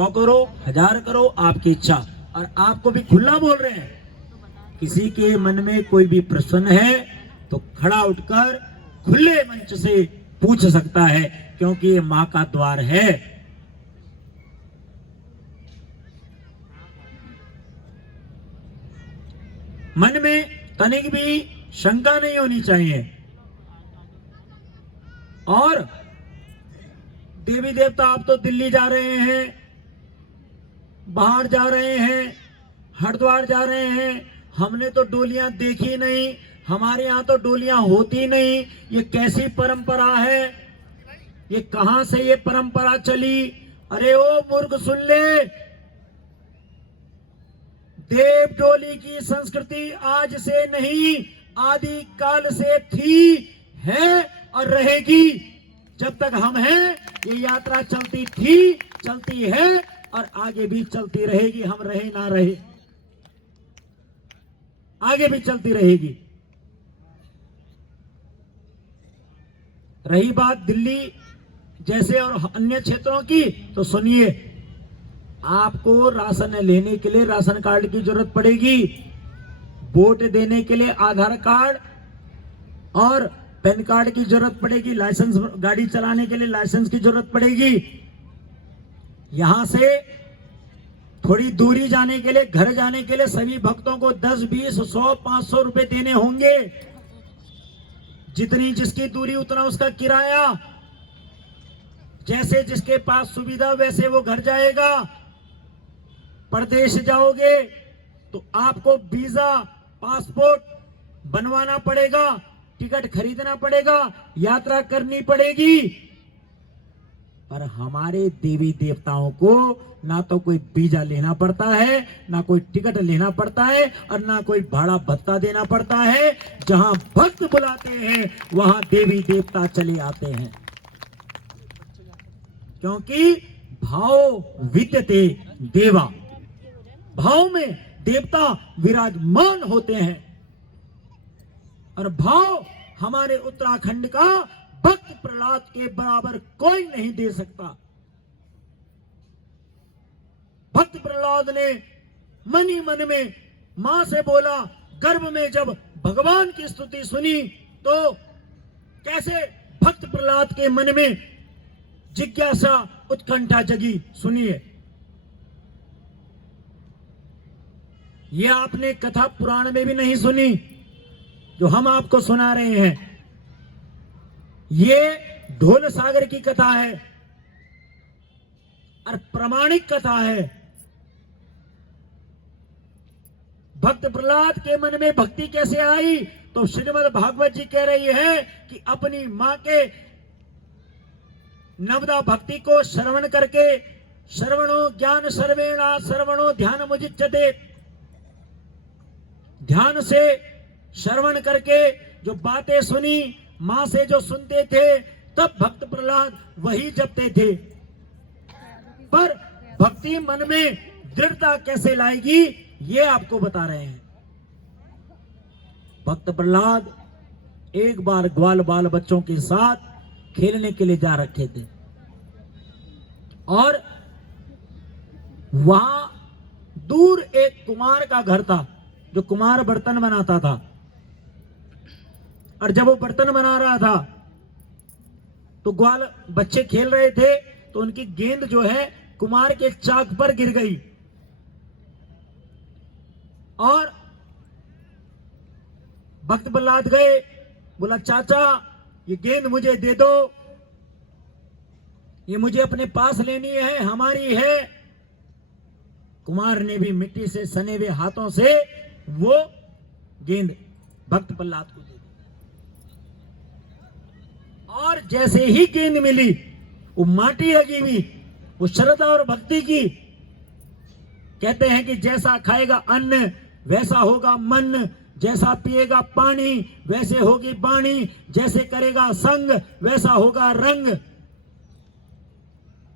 100 करो 1000 करो, आपकी इच्छा। और आपको भी खुला बोल रहे हैं, किसी के मन में कोई भी प्रश्न है तो खड़ा उठकर खुले मंच से पूछ सकता है, क्योंकि ये मां का द्वार है। मन में तनिक भी शंका नहीं होनी चाहिए। और देवी देवता, आप तो दिल्ली जा रहे हैं, बाहर जा रहे हैं, हरिद्वार जा रहे हैं, हमने तो डोलियां देखी नहीं, हमारे यहाँ तो डोलियां होती नहीं, ये कैसी परंपरा है, ये कहां से ये परंपरा चली? अरे ओ मूर्ख, सुन ले, देव डोली की संस्कृति आज से नहीं, आदि काल से थी, है और रहेगी। जब तक हम हैं ये यात्रा चलती थी, चलती है और आगे भी चलती रहेगी। हम रहे ना रहे, आगे भी चलती रहेगी। रही बात दिल्ली जैसे और अन्य क्षेत्रों की, तो सुनिए, आपको राशन लेने के लिए राशन कार्ड की जरूरत पड़ेगी, वोट देने के लिए आधार कार्ड और पैन कार्ड की जरूरत पड़ेगी, लाइसेंस, गाड़ी चलाने के लिए लाइसेंस की जरूरत पड़ेगी। यहां से थोड़ी दूरी जाने के लिए, घर जाने के लिए सभी भक्तों को 10, 20, 100, 500 रुपए देने होंगे। जितनी जिसकी दूरी उतना उसका किराया, जैसे जिसके पास सुविधा वैसे वो घर जाएगा। प्रदेश जाओगे तो आपको वीजा, पासपोर्ट बनवाना पड़ेगा, टिकट खरीदना पड़ेगा, यात्रा करनी पड़ेगी। पर हमारे देवी देवताओं को ना तो कोई वीजा लेना पड़ता है, ना कोई टिकट लेना पड़ता है, और ना कोई भाड़ा भत्ता देना पड़ता है। जहां भक्त बुलाते हैं वहां देवी देवता चले आते हैं, क्योंकि भाव विद्यते देवा, भाव में देवता विराजमान होते हैं। और भाव हमारे उत्तराखंड का भक्त प्रहलाद के बराबर कोई नहीं दे सकता। भक्त प्रहलाद ने मन ही मन में मां से बोला, गर्भ में जब भगवान की स्तुति सुनी तो कैसे भक्त प्रहलाद के मन में जिज्ञासा, उत्कंठा जगी। सुनिए, ये आपने कथा पुराण में भी नहीं सुनी जो हम आपको सुना रहे हैं। ये ढोल सागर की कथा है और प्रमाणिक कथा है। भक्त प्रहलाद के मन में भक्ति कैसे आई? तो श्रीमद् भागवत जी कह रही है कि अपनी मां के नवदा भक्ति को श्रवण करके, श्रवणो ज्ञान सर्वेणा सर्वणो ध्यान मुजिच्यते, ध्यान से श्रवण करके जो बातें सुनी, मां से जो सुनते थे, तब भक्त प्रहलाद वही जपते थे। पर भक्ति मन में दृढ़ता कैसे लाएगी, ये आपको बता रहे हैं। भक्त प्रहलाद एक बार ग्वाल बाल बच्चों के साथ खेलने के लिए जा रखे थे और वहां दूर एक कुम्हार का घर था, जो कुम्हार बर्तन बनाता था। और जब वो बर्तन बना रहा था तो ग्वाल बच्चे खेल रहे थे, तो उनकी गेंद जो है कुम्हार के चाक पर गिर गई और भक्त प्रहलाद गए, बोला, चाचा ये गेंद मुझे दे दो, ये मुझे अपने पास लेनी है, हमारी है। कुमार ने भी मिट्टी से सने हुए हाथों से वो गेंद भक्त प्रहलाद को दे दी। और जैसे ही गेंद मिली, वो माटी लगी हुई, वो श्रद्धा और भक्ति की। कहते हैं कि जैसा खाएगा अन्न वैसा होगा मन, जैसा पिएगा पानी वैसे होगी वाणी, जैसे करेगा संग वैसा होगा रंग।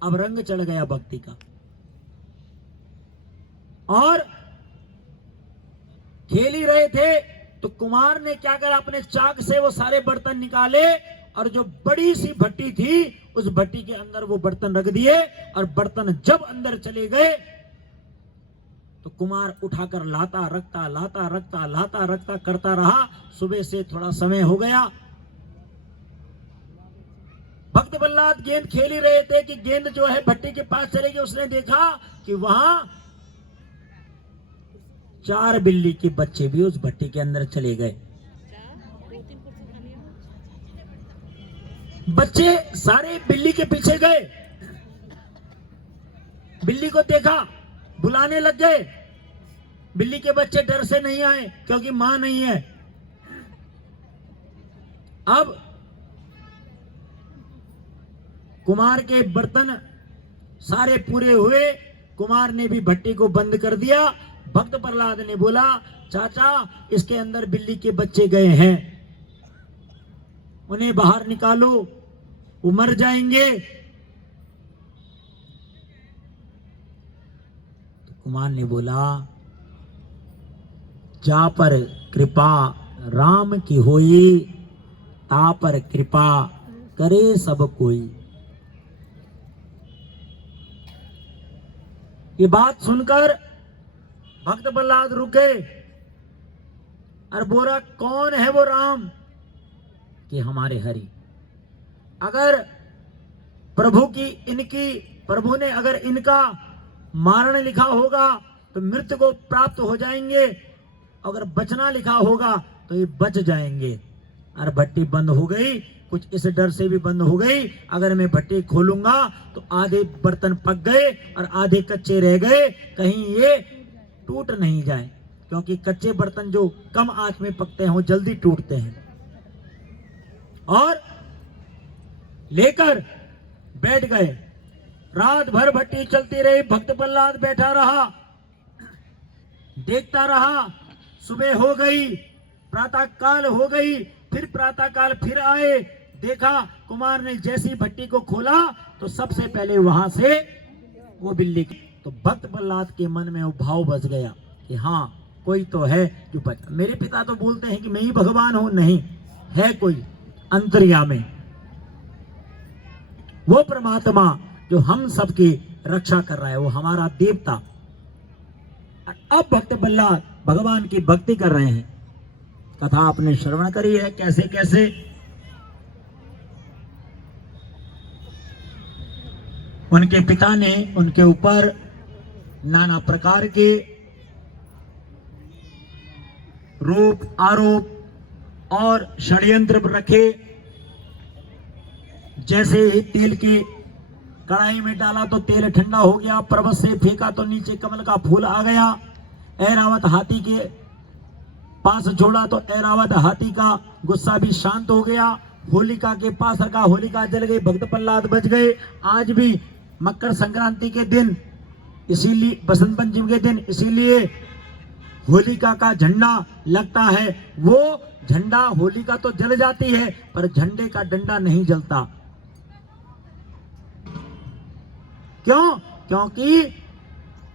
अब रंग चढ़ गया भक्ति का। और खेल ही रहे थे तो कुमार ने क्या करा, अपने चाक से वो सारे बर्तन निकाले और जो बड़ी सी भट्टी थी उस भट्टी के अंदर वो बर्तन रख दिए, और बर्तन जब अंदर चले गए तो कुमार उठाकर लाता रखता करता रहा। सुबह से थोड़ा समय हो गया। भक्त प्रहलाद गेंद खेल ही रहे थे कि गेंद जो है भट्टी के पास चले गई। उसने देखा कि वहां 4 बिल्ली के बच्चे भी उस भट्टी के अंदर चले गए। बच्चे सारे बिल्ली के पीछे गए, बिल्ली को देखा, बुलाने लग गए। बिल्ली के बच्चे डर से नहीं आए क्योंकि मां नहीं है। अब कुमार के बर्तन सारे पूरे हुए। कुमार ने भी भट्टी को बंद कर दिया। भक्त प्रहलाद ने बोला, चाचा इसके अंदर बिल्ली के बच्चे गए हैं, उन्हें बाहर निकालो, वो मर जाएंगे। तो कुमार ने बोला, जा पर कृपा राम की होई, ता पर कृपा करे सब कोई। ये बात सुनकर भक्त प्रहलाद रुके और बोला, कौन है वो राम? कि हमारे हरि। अगर प्रभु ने अगर इनका मारण लिखा होगा तो मृत्यु को प्राप्त हो जाएंगे, अगर बचना लिखा होगा तो ये बच जाएंगे। और भट्टी बंद हो गई। कुछ इस डर से भी बंद हो गई, अगर मैं भट्टी खोलूंगा तो आधे बर्तन पक गए और आधे कच्चे रह गए, कहीं ये टूट नहीं जाए, क्योंकि कच्चे बर्तन जो कम आंच में पकते हैं वो जल्दी टूटते हैं। और लेकर बैठ गए। रात भर भट्टी चलती रही। भक्त प्रहलाद बैठा रहा, देखता रहा। सुबह हो गई, प्रातः काल हो गई, फिर प्रातः काल फिर आए। देखा कुमार ने जैसी भट्टी को खोला तो सबसे पहले वहां से वो बिल्ली। तो भक्त प्रहलाद के मन में वो भाव बस गया कि हाँ कोई तो है जो बचा। मेरे पिता तो बोलते हैं कि मैं ही भगवान हूं, नहीं है कोई अंतर्यामी, वो परमात्मा जो हम सबकी रक्षा कर रहा है, वो हमारा देवता। अब भक्त प्रहलाद भगवान की भक्ति कर रहे हैं। कथा आपने श्रवण करी है कैसे कैसे उनके पिता ने उनके ऊपर नाना प्रकार के रूप आरोप और षड्यंत्र रखे। जैसे ही तेल की कढ़ाई में डाला तो तेल ठंडा हो गया, पर्वत से फेंका तो नीचे कमल का फूल आ गया। ऐरावत हाथी के पास छोड़ा तो ऐरावत हाथी का गुस्सा भी शांत हो गया। होलिका के पास रखा, होलिका जल गई, भक्त प्रहलाद बच गए। आज भी मकर संक्रांति के दिन, इसीलिए बसंत पंचमी के दिन, इसीलिए होलिका का झंडा लगता है। वो झंडा, होलिका तो जल जाती है पर झंडे का डंडा नहीं जलता। क्यों? क्योंकि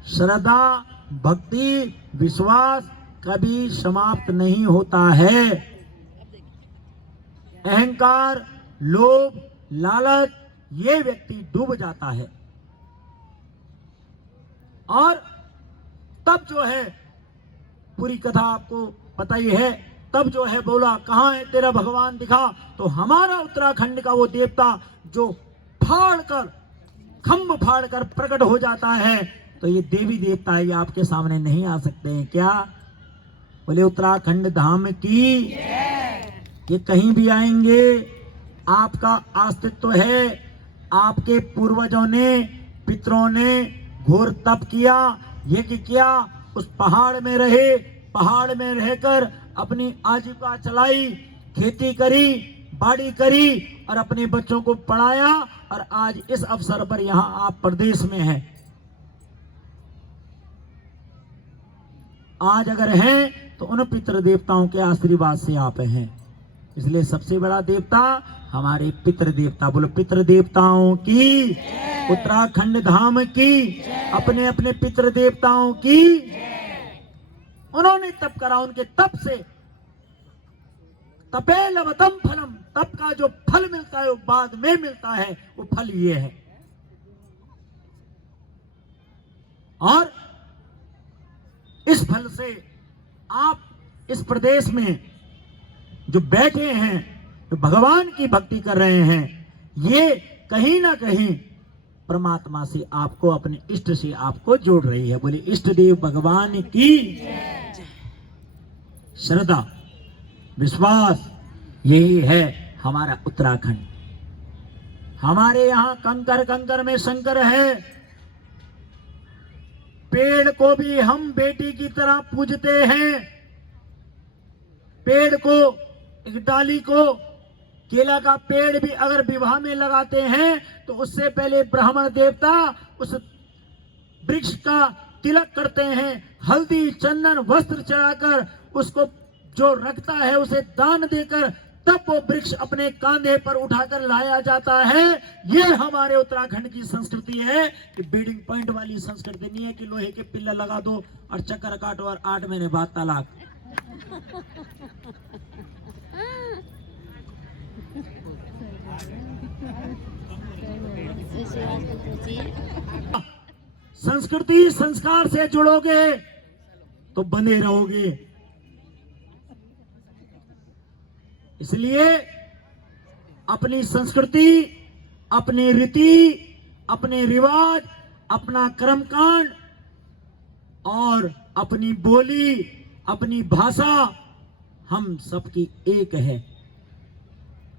श्रद्धा, भक्ति, विश्वास कभी समाप्त नहीं होता है। अहंकार, लोभ, लालच, ये व्यक्ति डूब जाता है। और तब जो है, पूरी कथा आपको पता ही है, तब जो है बोला, कहां है तेरा भगवान दिखा। तो हमारा उत्तराखंड का वो देवता जो खम्भ फाड़ कर प्रकट हो जाता है। तो ये देवी देवता ये आपके सामने नहीं आ सकते हैं क्या? बोले उत्तराखंड धाम की ये कहीं भी आएंगे। आपका अस्तित्व है। आपके पूर्वजों ने, पितरों ने घोर तप किया, यज्ञ किया, उस पहाड़ में रहे, पहाड़ में रहकर अपनी आजीविका चलाई, खेती करी, बाड़ी करी और अपने बच्चों को पढ़ाया। और आज इस अवसर पर यहां आप प्रदेश में हैं। आज अगर हैं तो उन पितृ देवताओं के आशीर्वाद से आप हैं। इसलिए सबसे बड़ा देवता हमारे पितृ देवता। बोलो पितृ देवताओं की, उत्तराखंड धाम की, अपने अपने पितृ देवताओं की। उन्होंने तप करा, उनके तप से तपे लवतम फलम, तप का जो फल मिलता है वो बाद में मिलता है, वो फल ये है। और इस फल से आप इस प्रदेश में जो बैठे हैं, जो भगवान की भक्ति कर रहे हैं, ये कहीं ना कहीं परमात्मा से आपको, अपने इष्ट से आपको जोड़ रही है। बोले इष्ट देव भगवान की श्रद्धा विश्वास, यही है हमारा उत्तराखंड। हमारे यहाँ कंकर कंकर में शंकर है। पेड़ को भी हम बेटी की तरह पूजते हैं। पेड़ को, एक डाली को, केला का पेड़ भी अगर विवाह में लगाते हैं तो उससे पहले ब्राह्मण देवता उस वृक्ष का तिलक करते हैं। हल्दी चंदन वस्त्र चढ़ाकर उसको जो रखता है उसे दान देकर तब वो वृक्ष अपने कांधे पर उठाकर लाया जाता है। ये हमारे उत्तराखंड की संस्कृति है कि बीडिंग पॉइंट वाली संस्कृति नहीं है कि लोहे के पिल्ला लगा दो और चक्कर काटो और 8 महीने बाद तलाक। संस्कृति संस्कार से जुड़ोगे तो बने रहोगे। इसलिए अपनी संस्कृति, अपनी रीति, अपने रिवाज, अपना कर्मकांड और अपनी बोली, अपनी भाषा हम सबकी एक है।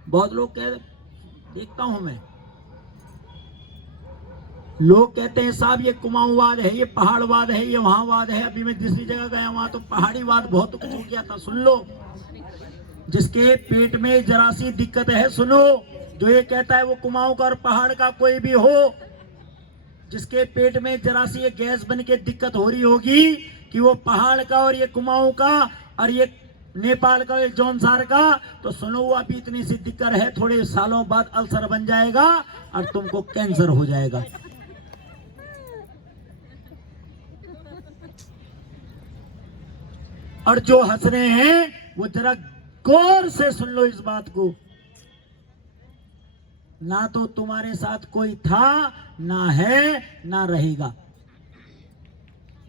बहुत लोग देखता हूं मैं, लोग कहते हैं साहब ये कुमाऊंवाद है, ये पहाड़वाद है, ये वहांवाद है। अभी मैं दूसरी जगह गया, वहां तो पहाड़ीवाद बहुत कुछ हो गया था। सुन लो, जिसके पेट में जरा सी दिक्कत है सुनो, जो ये कहता है वो कुमाऊं का और पहाड़ का कोई भी हो, जिसके पेट में जरा सी ये गैस बन के दिक्कत हो रही होगी कि वो पहाड़ का और ये कुमाऊं का और ये नेपाल का, ये जौनसार का, तो सुनो वो अभी इतनी सी दिक्कत है, थोड़े सालों बाद अल्सर बन जाएगा और तुमको कैंसर हो जाएगा। और जो हंस रहे हैं वो जरा गौर से सुन लो इस बात को। ना तो तुम्हारे साथ कोई था, ना है, ना रहेगा।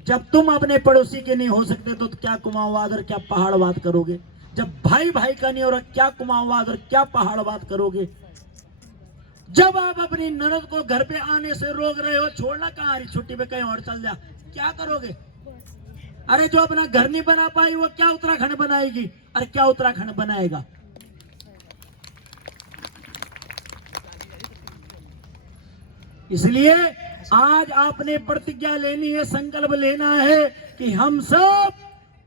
जब तुम अपने पड़ोसी के नहीं हो सकते तो क्या कुमाऊंवाद और क्या पहाड़वाद करोगे? जब भाई भाई का नहीं हो रहा, क्या कुमाऊंवाद और क्या पहाड़वाद करोगे? जब आप अपनी ननद को घर पे आने से रोक रहे हो, छोड़ना कहाँ, छुट्टी पे कहीं और चल जा, क्या करोगे? अरे जो अपना घर नहीं बना पाई वो क्या उत्तराखंड बनाएगी? अरे क्या उत्तराखंड बनाएगा? इसलिए आज आपने प्रतिज्ञा लेनी है, संकल्प लेना है कि हम सब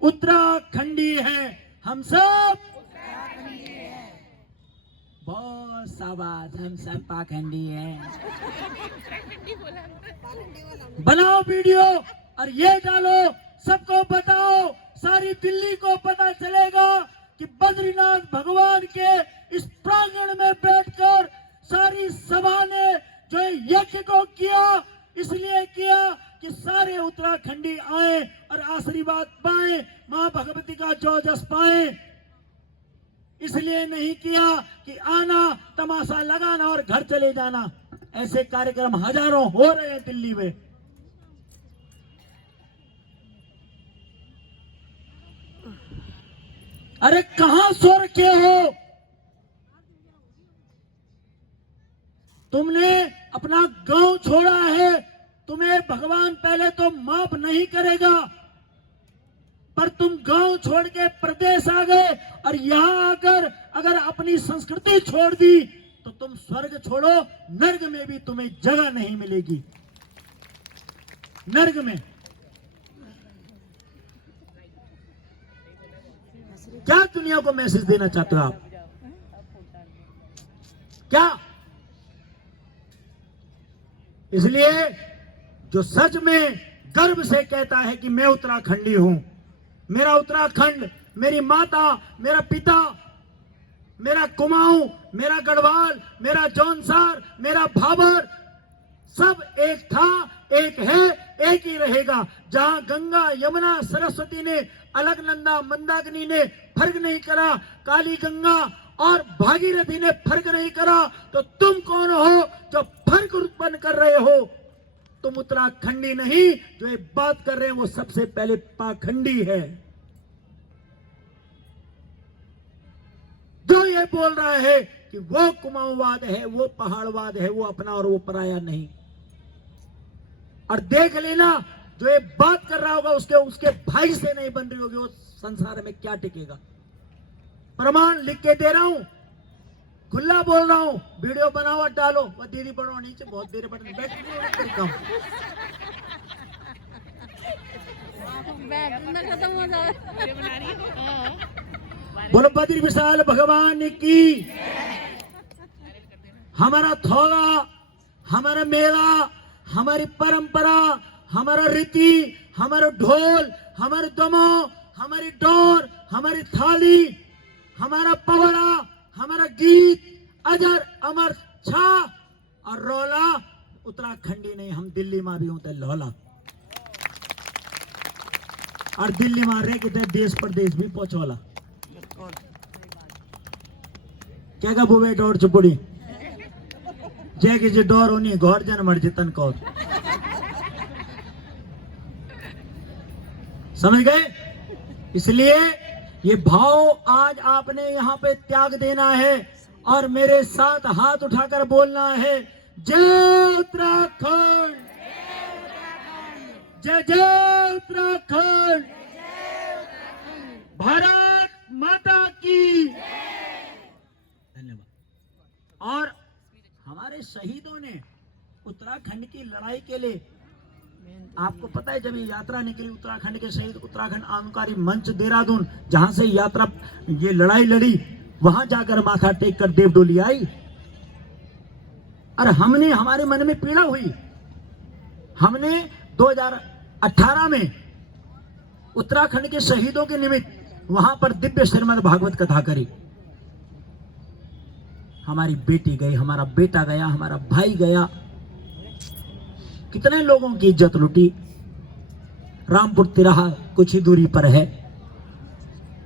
उत्तराखंडी हैं, हम सब बहुत शाबाश, हम सब पाखंडी हैं। बनाओ वीडियो और ये डालो, सबको बताओ, सारी दिल्ली को पता चलेगा कि बद्रीनाथ भगवान के इस प्रांगण में बैठकर सारी सभा ने जो यज्ञ को किया, इसलिए किया कि सारे उत्तराखंडी आए और आशीर्वाद पाए, मां भगवती का जो जस पाए। इसलिए नहीं किया कि आना, तमाशा लगाना और घर चले जाना। ऐसे कार्यक्रम हजारों हो रहे हैं दिल्ली में। अरे कहां सो रखे हो? तुमने अपना गांव छोड़ा है, तुम्हें भगवान पहले तो माफ नहीं करेगा, पर तुम गांव छोड़ के प्रदेश आ गए और यहां आकर अगर अपनी संस्कृति छोड़ दी तो तुम स्वर्ग छोड़ो, नर्क में भी तुम्हें जगह नहीं मिलेगी। नर्क में क्या दुनिया को मैसेज देना चाहते हो आप? क्या? इसलिए जो सच में गर्व से कहता है कि मैं उत्तराखंडी हूं, मेरा उत्तराखंड, मेरी माता, मेरा पिता, मेरा कुमाऊं, मेरा गढ़वाल, मेरा जौनसार, मेरा भाबर, सब एक था, एक है, एक ही रहेगा। जहां गंगा यमुना सरस्वती ने अलकनंदा मंदाकिनी ने फर्क नहीं करा, काली गंगा और भागीरथी ने फर्क नहीं करा, तो तुम कौन हो जो फर्क उत्पन्न कर रहे हो? तुम उत्तराखंडी नहीं, जो ये बात कर रहे हैं वो सबसे पहले पाखंडी है। जो ये बोल रहा है कि वो कुमाऊवाद है, वो पहाड़वाद है, वो अपना और वो पराया नहीं। और देख लेना, जो ये बात कर रहा होगा उसके भाई से नहीं बन रही होगी, वो संसार में क्या टिकेगा। प्रमाण लिख के दे रहा हूं, खुला बोल रहा हूं। वीडियो बनाओ और डालो। वो दीदी बढ़ो नीचे, बहुत देर बटन कम खत्म हो जाए। बोलो बद्री विशाल भगवान की। हमारा थोड़ा, हमारा मेला, हमारी परंपरा, हमारा रीति, हमारा ढोल, हमारे दमो, हमारी डोर, हमारी थाली, हमारा पवड़ा, हमारा गीत अजर अमर छा और रोला उत्तराखंडी नहीं। हम दिल्ली में भी होते लोला, और दिल्ली में रह के देश प्रदेश भी पहुंचोला। क्या का बुवे डोर चुपड़ी जय की जो डोर होनी घोर जन मर जितन को समझ गए। इसलिए ये भाव आज आपने यहाँ पे त्याग देना है और मेरे साथ हाथ उठाकर बोलना है, जय उत्तराखंड, जय जय उत्तराखंड, भारत माता की धन्यवाद। और हमारे शहीदों ने उत्तराखंड की लड़ाई के लिए, आपको पता है जब ये यात्रा निकली उत्तराखंड के शहीद, उत्तराखंड आंदोलनकारी मंच देहरादून, जहां से यात्रा ये लड़ाई लड़ी, वहां जाकर माथा टेक कर देवडोली आई। और हमने, हमारे मन में पीड़ा हुई, हमने 2018 में उत्तराखंड के शहीदों के निमित्त वहां पर दिव्य श्रीमद् भागवत कथा करी। हमारी बेटी गई, हमारा बेटा गया, हमारा भाई गया, कितने लोगों की इज्जत लुटी। रामपुर तिराहा कुछ ही दूरी पर है,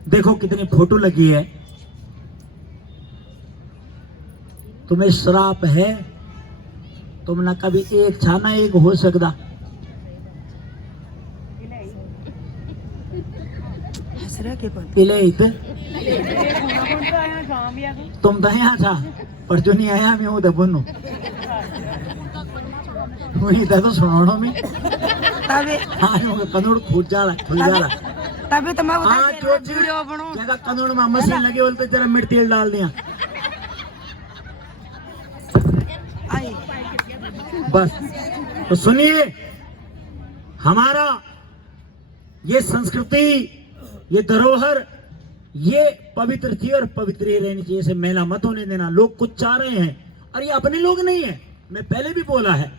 देखो कितनी फोटो लगी है। तुम्हें श्राप है, तुम ना कभी एक छाना एक हो सकता। तुम तो यहाँ था पर जो नहीं आया मैं हूँ दबनु वही तो सुनो में हाँ कनूड़ खुद जा रहा तभी तो मैं हाँ जो कनूड़ में मशीन लगे बोलते जरा मिर्च तेल डाल दिया बस। तो सुनिए, हमारा ये संस्कृति, ये धरोहर, ये पवित्र थी और पवित्र ही रहनी चाहिए। इसे मेला मत होने देना। लोग कुछ चाह रहे हैं और ये अपने लोग नहीं है, मैं पहले भी बोला है,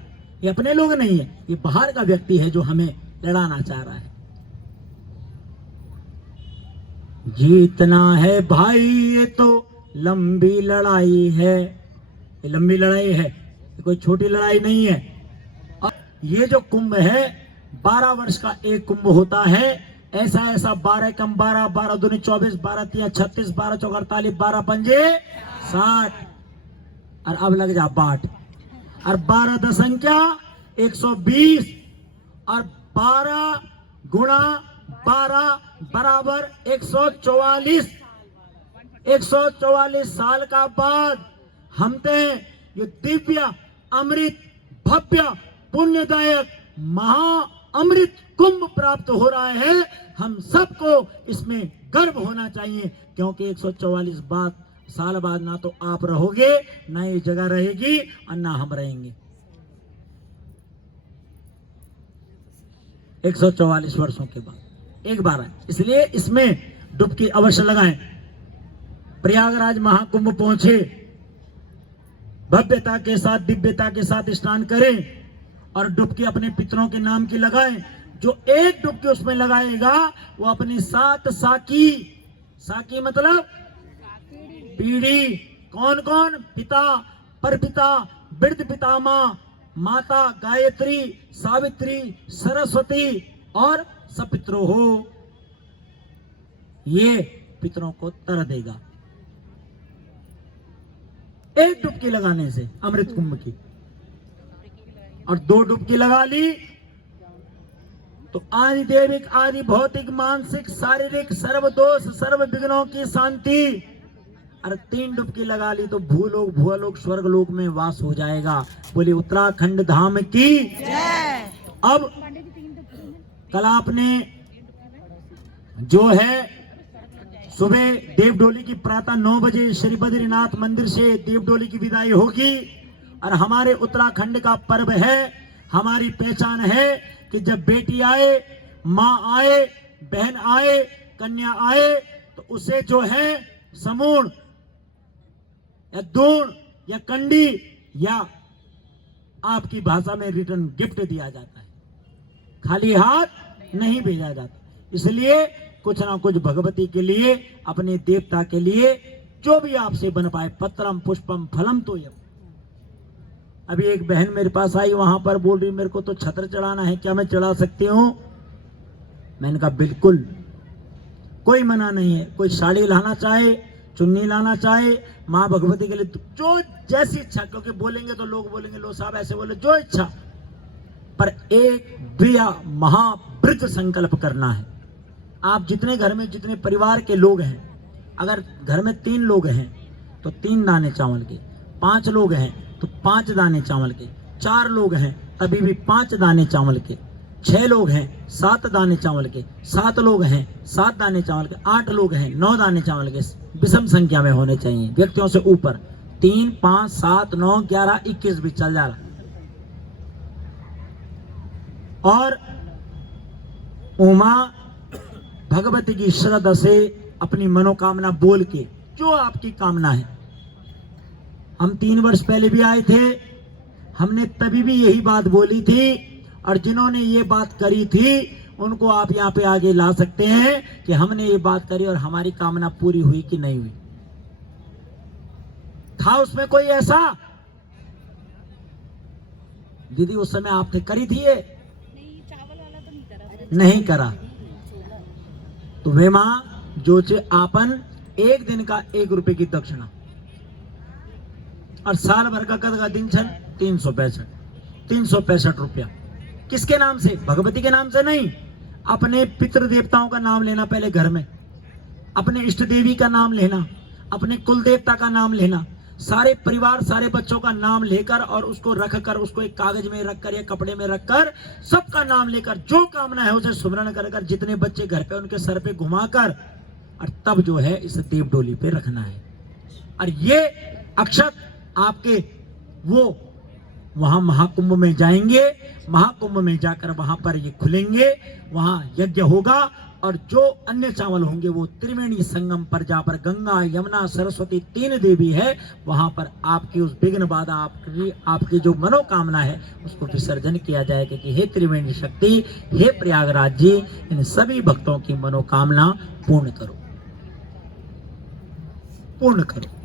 ये अपने लोग नहीं है, ये बाहर का व्यक्ति है जो हमें लड़ाना चाह रहा है। जीतना है भाई, ये तो लंबी लड़ाई है, ये लंबी लड़ाई है, ये कोई छोटी लड़ाई नहीं है। और ये जो कुंभ है 12 वर्ष का एक कुंभ होता है। ऐसा ऐसा 12 कम 12, 12 दूनी 24, 12 तिया 36, 12 चौक 48, 12 पंजे 60 और अब लग जा 8 और 12 दशंख्या 120 और 12 गुणा 12 बराबर 144। 144 साल का बाद हमते ये दिव्य अमृत भव्य पुण्यदायक महा अमृत कुंभ प्राप्त हो रहा है। हम सबको इसमें गर्व होना चाहिए, क्योंकि 144 साल बाद ना तो आप रहोगे, ना ये जगह रहेगी और ना हम रहेंगे। 144 वर्षों के बाद एक बार है, इसलिए इसमें डुबकी अवश्य लगाएं। प्रयागराज महाकुंभ पहुंचे, भव्यता के साथ दिव्यता के साथ स्नान करें और डुबकी अपने पितरों के नाम की लगाएं। जो एक डुबकी उसमें लगाएगा वो अपनी 7 साकी, साकी मतलब पीढ़ी, कौन कौन, पिता, परपिता, वृद्ध पितामह, माता गायत्री, सावित्री, सरस्वती और सपित्रो हो, ये पितरों को तर देगा एक डुबकी लगाने से अमृत कुंभ की। और 2 डुबकी लगा ली तो आदि दैविक, आदि भौतिक, मानसिक, शारीरिक सर्व दोष, सर्व विघ्नों की शांति। और 3 डुबकी लगा ली तो भूलोक, भुवलोक, स्वर्गलोक में वास हो जाएगा। बोले उत्तराखंड धाम की जय। अब कल आपने जो है सुबह देवडोली की प्रातः 9 बजे श्री बद्रीनाथ मंदिर से देवडोली की विदाई होगी। और हमारे उत्तराखंड का पर्व है, हमारी पहचान है कि जब बेटी आए, माँ आए, बहन आए, कन्या आए तो उसे जो है समूण या दूण या कंडी या आपकी भाषा में रिटर्न गिफ्ट दिया जाता है, खाली हाथ नहीं भेजा जाता। इसलिए कुछ ना कुछ भगवती के लिए, अपने देवता के लिए जो भी आपसे बन पाए, पत्रम पुष्पम फलम तो यम। अभी एक बहन मेरे पास आई, वहां पर बोल रही मेरे को तो छत्र चढ़ाना है, क्या मैं चढ़ा सकती हूँ? मैंने कहा बिल्कुल, कोई मना नहीं है। कोई साड़ी लाना चाहे, चुन्नी लाना चाहे, माँ भगवती के लिए जो जैसी इच्छा, क्योंकि बोलेंगे तो लोग बोलेंगे लो साहब ऐसे बोले, जो इच्छा, पर एक दिया महाव्रत संकल्प करना है। आप जितने घर में, जितने परिवार के लोग हैं, अगर घर में 3 लोग हैं तो 3 दाने चावल के, 5 लोग हैं तो 5 दाने चावल के, 4 लोग हैं तभी भी 5 दाने चावल के, 6 लोग हैं 7 दाने चावल के, 7 लोग हैं 7 दाने चावल के, 8 लोग हैं 9 दाने चावल के। विषम संख्या में होने चाहिए, व्यक्तियों से ऊपर। 3, 5, 7, 9, 11, 21 भी चल जा रहा। और उमा भगवती की श्रद्धा से अपनी मनोकामना बोल के, जो आपकी कामना है। हम 3 वर्ष पहले भी आए थे, हमने तभी भी यही बात बोली थी, और जिन्होंने ये बात करी थी उनको आप यहाँ पे आगे ला सकते हैं कि हमने ये बात करी और हमारी कामना पूरी हुई कि नहीं हुई। था उसमें कोई ऐसा? दीदी उस समय आपने करी थी ये? चावल वाला तो नहीं करा। तो वे माँ जो चे आपन 1 दिन का 1 रुपए की दक्षिणा, और साल भर का कद का दिन छन 365 रुपया। किसके नाम से? भगवती के नाम से नहीं, अपने पितृ देवताओं का नाम लेना पहले घर में, अपने इष्ट देवी का नाम लेना, अपने कुल देवता का नाम लेना, सारे परिवार, सारे बच्चों का नाम लेकर और उसको रखकर, उसको एक कागज में रखकर या कपड़े में रखकर, सबका नाम लेकर, जो कामना है उसे सुमरण कर जितने बच्चे घर पे उनके सर पे घुमाकर, और तब जो है इस देवडोली पे रखना है। और ये अक्षत आपके वो वहां महाकुंभ में जाएंगे, महाकुंभ में जाकर वहां पर ये खुलेंगे, वहां यज्ञ होगा, और जो अन्य चावल होंगे वो त्रिवेणी संगम पर, जहां पर गंगा, यमुना, सरस्वती 3 देवी है, वहां पर आपकी उस विघ्न बाधा, आपकी जो मनोकामना है उसको विसर्जन किया जाएगा कि हे त्रिवेणी शक्ति, हे प्रयागराज जी, इन सभी भक्तों की मनोकामना पूर्ण करो, पूर्ण करो।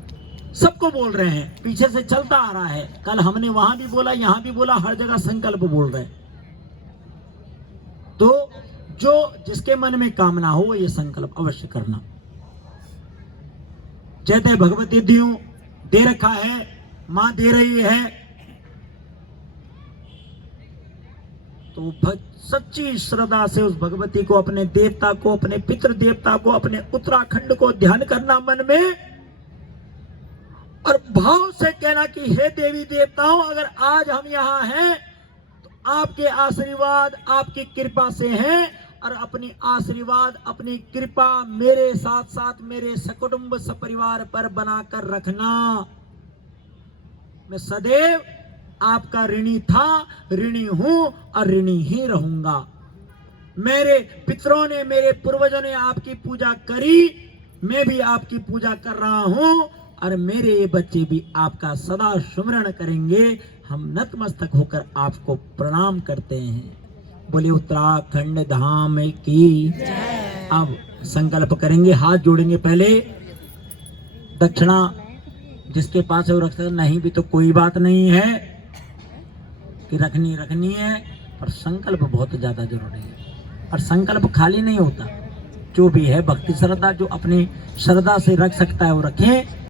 सबको बोल रहे हैं, पीछे से चलता आ रहा है। कल हमने वहां भी बोला, यहां भी बोला, हर जगह संकल्प बोल रहे हैं। तो जो जिसके मन में कामना हो वो ये संकल्प अवश्य करना। जैसे भगवती दियो दे रखा है, मां दे रही है, तो सच्ची श्रद्धा से उस भगवती को, अपने देवता को, अपने पितृ देवता को, अपने उत्तराखंड को ध्यान करना मन में, और भाव से कहना कि हे देवी देवताओं, अगर आज हम यहाँ हैं तो आपके आशीर्वाद, आपकी कृपा से हैं, और अपनी आशीर्वाद, अपनी कृपा मेरे साथ साथ मेरे सकुटुंब सपरिवार पर बनाकर रखना। मैं सदैव आपका ऋणी था, ऋणी हूं और ऋणी ही रहूंगा। मेरे पितरों ने, मेरे पूर्वजों ने आपकी पूजा करी, मैं भी आपकी पूजा कर रहा हूं, और मेरे ये बच्चे भी आपका सदा सुमरण करेंगे। हम नतमस्तक होकर आपको प्रणाम करते हैं। बोले उत्तराखंड धाम की जय। अब संकल्प करेंगे, हाथ जोड़ेंगे। पहले दक्षिणा जिसके पास है वो रख सकते, नहीं भी तो कोई बात नहीं है, कि रखनी है, पर संकल्प बहुत ज्यादा जरूरी है। और संकल्प खाली नहीं होता, जो भी है भक्ति श्रद्धा, जो अपनी श्रद्धा से रख सकता है वो रखे।